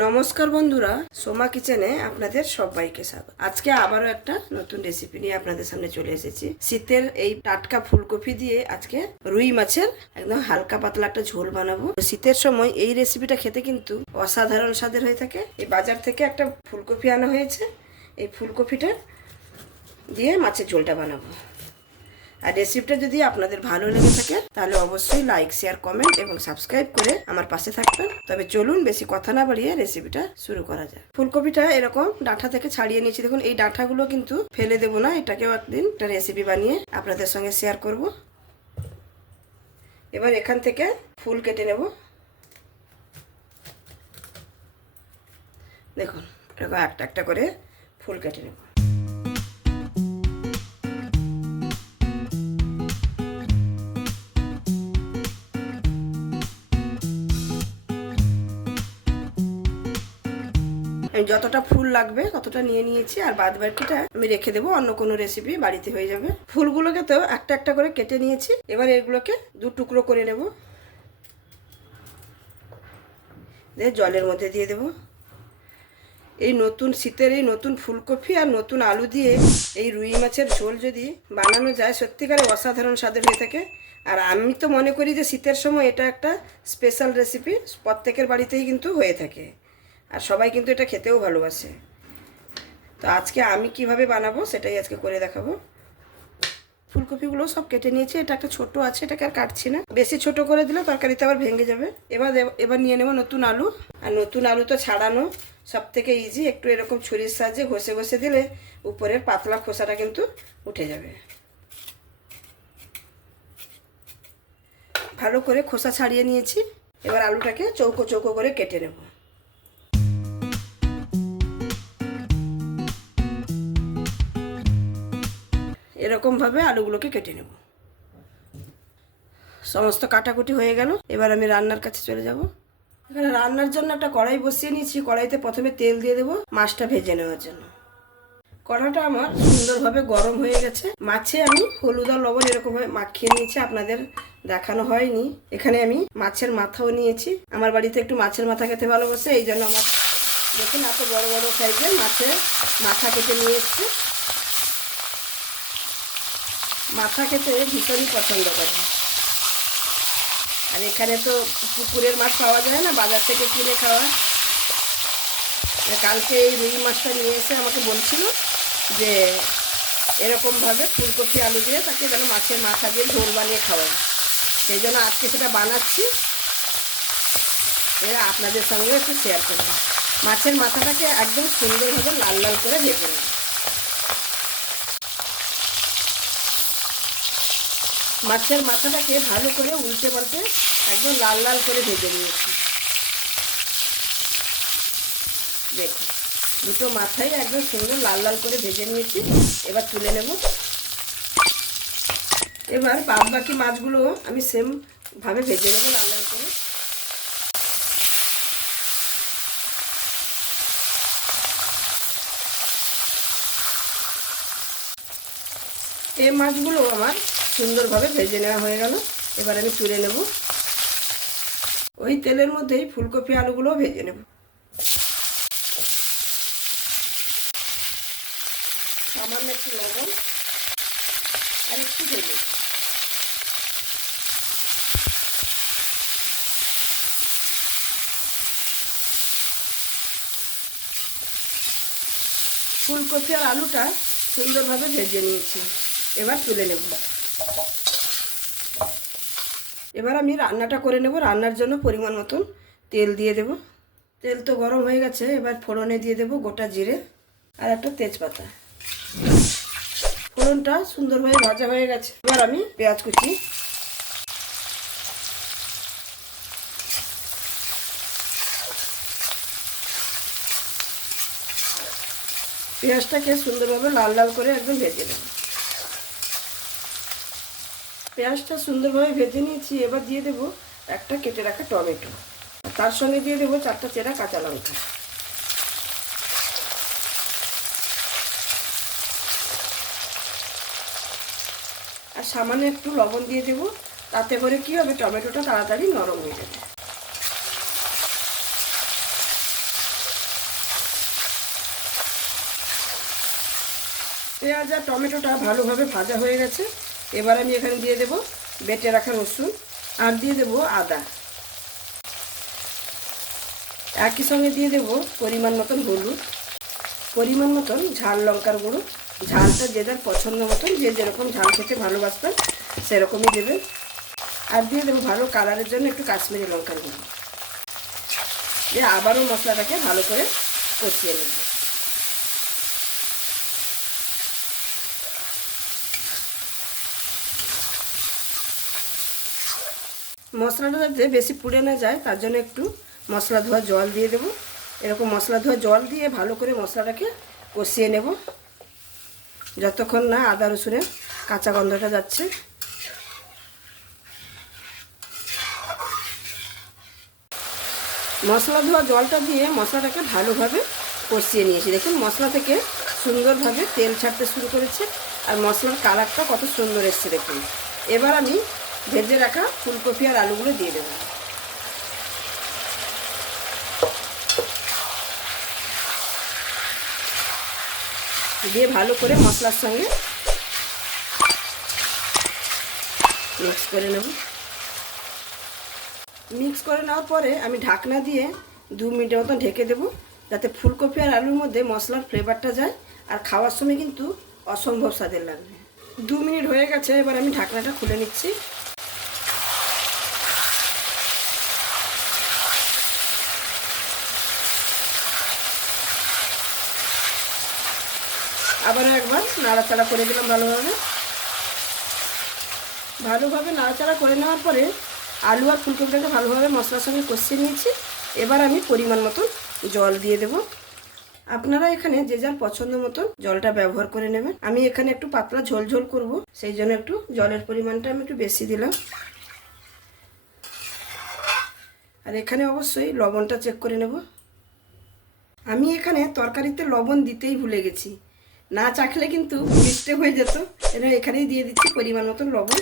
নমস্কার বন্ধুরা, সোমা কিচেনে আপনাদের সবাইকে স্বাগত। আজকে আবারও একটা নতুন রেসিপি নিয়ে আপনাদের সামনে চলে এসেছি। শীতের এই টাটকা ফুলকপি দিয়ে আজকে রুই মাছের একদম হালকা পাতলা একটা ঝোল বানাবো। শীতের সময় এই রেসিপিটা খেতে কিন্তু অসাধারণ স্বাদের হয়ে থাকে। এই বাজার থেকে একটা ফুলকপি আনা হয়েছে, এই ফুলকপিটা দিয়ে মাছের ঝোলটা বানাবো। আর রেসিপিটা যদি আপনাদের ভালো লেগে থাকে তাহলে অবশ্যই লাইক, শেয়ার, কমেন্ট এবং সাবস্ক্রাইব করে আমার পাশে থাকবেন। তবে চলুন বেশি কথা না বাড়িয়ে রেসিপিটা শুরু করা যায়। ফুলকপিটা এরকম ডাঁটা থেকে ছাড়িয়ে নিয়েছি। দেখুন, এই ডাঁটাগুলো কিন্তু ফেলে দেবো না, এটাকেও একদিন একটা রেসিপি বানিয়ে আপনাদের সঙ্গে শেয়ার করব। এবার এখান থেকে ফুল কেটে নেব। দেখুন, এরকম একটা একটা করে ফুল কেটে নেব। আমি যতটা ফুল লাগবে ততটা নিয়ে নিয়েছি, আর বাদ বাকিটা আমি রেখে দেবো, অন্য কোনো রেসিপি বাড়িতে হয়ে যাবে। ফুলগুলোকে তো একটা একটা করে কেটে নিয়েছি। এবার এগুলোকে দু টুকরো করে নেব, দিয়ে জলের মধ্যে দিয়ে দেব। এই নতুন শীতের এই নতুন ফুলকপি আর নতুন আলু দিয়ে এই রুই মাছের ঝোল যদি বানানো যায়, সত্যিকারে অসাধারণ স্বাদের হয়ে থাকে। আর আমি তো মনে করি যে শীতের সময় এটা একটা স্পেশাল রেসিপি, প্রত্যেকের বাড়িতেই কিন্তু হয়ে থাকে, আর সবাই কিন্তু এটা খেতেও ভালোবাসে। তো আজকে আমি কিভাবে বানাবো সেটাই আজকে করে দেখাবো। ফুলকপিগুলো সব কেটে নিয়েছি। এটা একটা ছোট আছে, এটাকে আর কাটছি না, বেশি ছোট করে দিলে তরকারিতে আবার ভেঙে যাবে। এবার নিয়ে নেব নতুন আলু। আর নতুন আলু তো ছাড়ানো সব থেকে ইজি। একটু এরকম ছুরির সাহায্যে ঘষে ঘষে দিলে উপরের পাতলা খোসাটা কিন্তু উঠে যাবে। ভালো করে খোসা ছাড়িয়ে নিয়েছি। এবার আলুটাকে চৌকো চৌকো করে কেটে নেব। এরকমভাবে আলুগুলোকে কেটে নেব। সমস্ত কাটাকুটি হয়ে গেল। এবার আমি রান্নার কাছে চলে যাব। এখানে রান্নার জন্য একটা কড়াই বসিয়ে নিয়েছি। কড়াইতে প্রথমে তেল দিয়ে দেবো মাছটা ভেজে নেওয়ার জন্য। কড়াইটা আমার সুন্দরভাবে গরম হয়ে গেছে। মাছে আমি হলুদ আর লবণ এরকমভাবে মাখিয়ে নিয়েছি, আপনাদের দেখানো হয়নি। এখানে আমি মাছের মাথাও নিয়েছি। আমার বাড়িতে একটু মাছের মাথা খেতে ভালোবাসে, এই জন্য আমার দেখুন এত বড় বড় সাইজের মাছের মাথা কেটে নিয়ে এসছে। মাথা খেতে ভীষণই পছন্দ করে। আর এখানে তো পুকুরের মাছ পাওয়া যায় না, বাজার থেকে কিনে খাওয়া। কালকে এই রুই মাছটা নিয়ে এসে আমাকে বলছিল যে এরকমভাবে ফুলকপি আলু দিয়ে তাকে যেন মাছের মাথা দিয়ে ঝোল বানিয়ে খাওয়াবে। সেই জন্য আজকে সেটা বানাচ্ছি, এরা আপনাদের সঙ্গে একটু শেয়ার করব। মাছের মাথাটাকে একদম সুন্দরভাবে লাল লাল করে ভেজে নেব। মাছের মাথাটাকে ভালো করে উল্টে পাল্টে একদম লাল লাল করে ভেজে নিয়েছি। দেখুন, দুটো মাথাই একদম সুন্দর লাল লাল করে ভেজে নিয়েছি। এবার তুলে নেব। এবার বাদ বাকি মাছগুলো আমি সেম ভাবে ভেজে নেব লাল লাল করে। এই মাছগুলো আমার সুন্দরভাবে ভেজে নেওয়া হয়ে গেল। এবার আমি তুলে নেব। ওই তেলের মধ্যেই ফুলকপি আলুগুলো ভেজে নেব। সামান্য একটু লবণ আর একটু হলুদ। ফুলকপি আর আলুটা সুন্দরভাবে ভেজে নিয়েছি। এবার তুলে নেব। এবার আমি রান্নাটা করে নেব। রান্নার জন্য পরিমাণ মতন তেল দিয়ে দেব। তেল তো গরম হয়ে গেছে। এবার ফোড়নে দিয়ে দেব গোটা জিরে আর একটা তেজপাতা। ফোড়নটা সুন্দরভাবে ভাজা হয়ে গেছে। এবার আমি পেঁয়াজ কুচি, পেঁয়াজটাকে সুন্দরভাবে লাল লাল করে একদম ভেজে নেব। পেঁয়াজটা সুন্দরভাবে ভেজে নিয়েছি। এবার দিয়ে দেব একটা কেটে রাখা টমেটো, তার সঙ্গে দিয়ে দেবো 4টা চেরা কাঁচা লঙ্কা। আর সামান্য একটু লবণ দিয়ে দেবো, তাতে করে কি হবে, টমেটোটা তাড়াতাড়ি নরম হয়ে যাবে। পেঁয়াজ আর টমেটোটা ভালোভাবে ভাজা হয়ে গেছে। এবার আমি এখানে দিয়ে দেব বেটে রাখা রসুন আর দিয়ে দেব আদা। একই সঙ্গে দিয়ে দেব পরিমাণ মতন হলুদ, পরিমাণ মতন ঝাল লঙ্কার গুঁড়ো। ঝালটা যে যার পছন্দ মতন, যে যেরকম ঝাল খেতে ভালোবাসবেন সেরকমই দেবেন। আর দিয়ে দেবো ভালো কালারের জন্য একটু কাশ্মীরি লঙ্কার গুঁড়ো। দিয়ে আবারও মশলাটাকে ভালো করে কষিয়ে নেব। মশলাটা যাতে বেশি পুড়ে না যায় তার জন্য একটু মশলা ধোয়া জল দিয়ে দেবো। এরকম মশলা ধোয়া জল দিয়ে ভালো করে মশলাটাকে কষিয়ে নেব যতক্ষণ না আদা রসুনের কাঁচা গন্ধটা যাচ্ছে। মশলা ধোয়া জলটা দিয়ে মশলাটাকে ভালোভাবে কষিয়ে নিয়েছি। দেখুন মশলা থেকে সুন্দরভাবে তেল ছাড়তে শুরু করেছে আর মশলার কালারটা কত সুন্দর এসছে দেখুন। এবার আমি ভেজে রাখা ফুলকপি আর আলুগুলো দিয়ে দেবো। দিয়ে ভালো করে মশলার সঙ্গে মিক্স করে নেব। মিক্স করে নেওয়ার পরে আমি ঢাকনা দিয়ে 2 মিনিটের মতন ঢেকে দেবো, যাতে ফুলকপি আর আলুর মধ্যে মশলার ফ্লেভারটা যায় আর খাওয়ার সময় কিন্তু অসম্ভব স্বাদের লাগবে। 2 মিনিট হয়ে গেছে, এবার আমি ঢাকনাটা খুলে নিচ্ছি। আবারও একবার নাড়াচাড়া করে দিলাম ভালোভাবে নাড়াচাড়া করে নেওয়ার পরে আলু আর ফুলকপিটাকে ভালোভাবে মশলার সঙ্গে কষিয়ে নিয়েছি। এবার আমি পরিমাণ মতন জল দিয়ে দেব। আপনারা এখানে যে যার পছন্দ মতন জলটা ব্যবহার করে নেবেন। আমি এখানে একটু পাতলা ঝোল ঝোল করব, সেই জন্য একটু জলের পরিমাণটা আমি একটু বেশি দিলাম। আর এখানে অবশ্যই লবণটা চেক করে নেব। আমি এখানে তরকারিতে লবণ দিতেই ভুলে গেছি, না চাখলে কিন্তু মিষ্টি হয়ে যেত। এখানেই দিয়ে দিচ্ছি পরিমাণ মতন লবণ।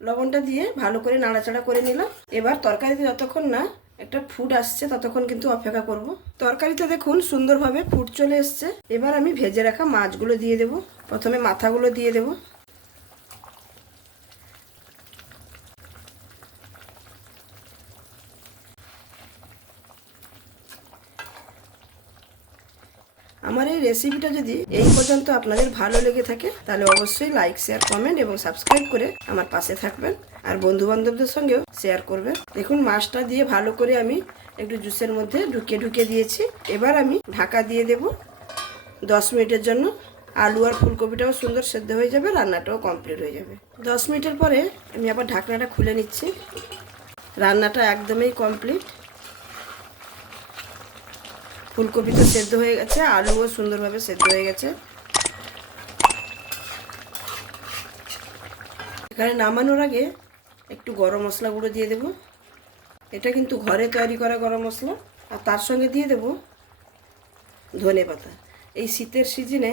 লবণটা দিয়ে ভালো করে নাড়াচাড়া করে নিলাম। এবার তরকারিতে যতক্ষণ না একটা ফুট আসছে ততক্ষণ কিন্তু অপেক্ষা করব। তরকারিতে দেখুন সুন্দরভাবে ফুট চলে এসছে। এবার আমি ভেজে রাখা মাছগুলো দিয়ে দেব। প্রথমে মাথাগুলো দিয়ে দেব। আমার এই রেসিপিটা যদি এই পর্যন্ত আপনাদের ভালো লেগে থাকে তাহলে অবশ্যই লাইক, শেয়ার, কমেন্ট এবং সাবস্ক্রাইব করে আমার পাশে থাকবেন আর বন্ধু বান্ধবদের সঙ্গেও শেয়ার করবেন। দেখুন মাছটা দিয়ে ভালো করে আমি একটু জুসের মধ্যে ঢুকিয়ে দিয়েছি। এবার আমি ঢাকা দিয়ে দেব 10 মিনিটের জন্য। আলু আর ফুলকপিটাও সুন্দর সেদ্ধ হয়ে যাবে, রান্নাটাও কমপ্লিট হয়ে যাবে। 10 মিনিটের পরে আমি আবার ঢাকনাটা খুলে নিচ্ছি। রান্নাটা একদমই কমপ্লিট। ফুলকপি তো সেদ্ধ হয়ে গেছে, আলুও সুন্দরভাবে সেদ্ধ হয়ে গেছে। এখানে নামানোর আগে একটু গরম মশলা গুঁড়ো দিয়ে দেব। এটা কিন্তু ঘরে তৈরি করা গরম মশলা। আর তার সঙ্গে দিয়ে দেব ধনে পাতা। এই শীতের সিজনে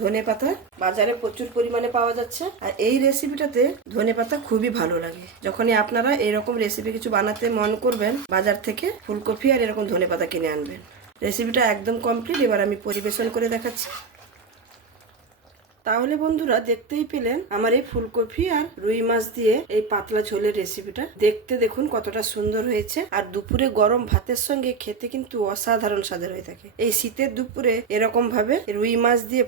ধনে পাতা বাজারে প্রচুর পরিমাণে পাওয়া যাচ্ছে আর এই রেসিপিটাতে ধনে পাতা খুবই ভালো লাগে। যখনই আপনারা এরকম রেসিপি কিছু বানাতে মন করবেন, বাজার থেকে ফুলকপি আর এরকম ধনে পাতা কিনে আনবেন। রেসিপিটা একদম কমপ্লিট। এবার আমি পরিবেশন করে দেখাচ্ছি। তাহলে বন্ধুরা দেখতেই পেলেন আমার এই ফুলকপি আর রুই মাছ দিয়ে এই পাতলা ঝোলের রেসিপিটা। দেখতে দেখুন কতটা সুন্দর হয়েছে আর দুপুরে গরম ভাতের সঙ্গে খেতে কিন্তু অসাধারণ স্বাদের হয়ে থাকে। এই শীতের দুপুরে এরকম ভাবে রুই মাছ দিয়ে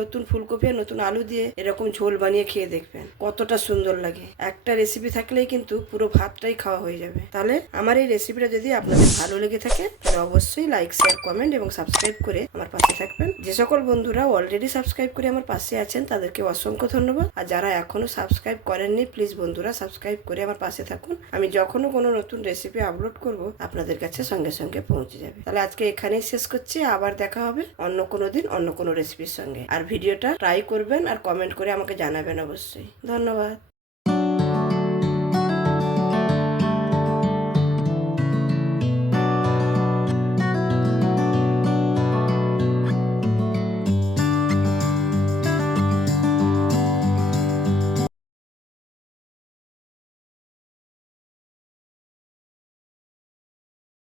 নতুন ফুলকপি আর নতুন আলু দিয়ে এরকম ঝোল বানিয়ে খেয়ে দেখবেন কতটা সুন্দর লাগে। একটা রেসিপি থাকলেই কিন্তু পুরো ভাতটাই খাওয়া হয়ে যাবে। তাহলে আমার এই রেসিপিটা যদি আপনাদের ভালো লেগে থাকে তাহলে অবশ্যই লাইক, শেয়ার, কমেন্ট এবং সাবস্ক্রাইব করে আমার পাশে থাকবেন। যে সকল বন্ধুরা অলরেডি সাবস্ক্রাইব করে আমার পাশে আছেন তাদেরকে অসংখ্য ধন্যবাদ। আর যারা এখনো সাবস্ক্রাইব করেননি প্লিজ বন্ধুরা সাবস্ক্রাইব করে আমার পাশে থাকুন। আমি যখনও কোনো নতুন রেসিপি আপলোড করব আপনাদের কাছে সঙ্গে সঙ্গে পৌঁছে যাবে। তাহলে আজকে এখানেই শেষ করছি। আবার দেখা হবে অন্য কোনো দিন অন্য কোনো রেসিপির সঙ্গে। আর ভিডিওটা ট্রাই করবেন আর কমেন্ট করে আমাকে জানাবেন অবশ্যই। ধন্যবাদ।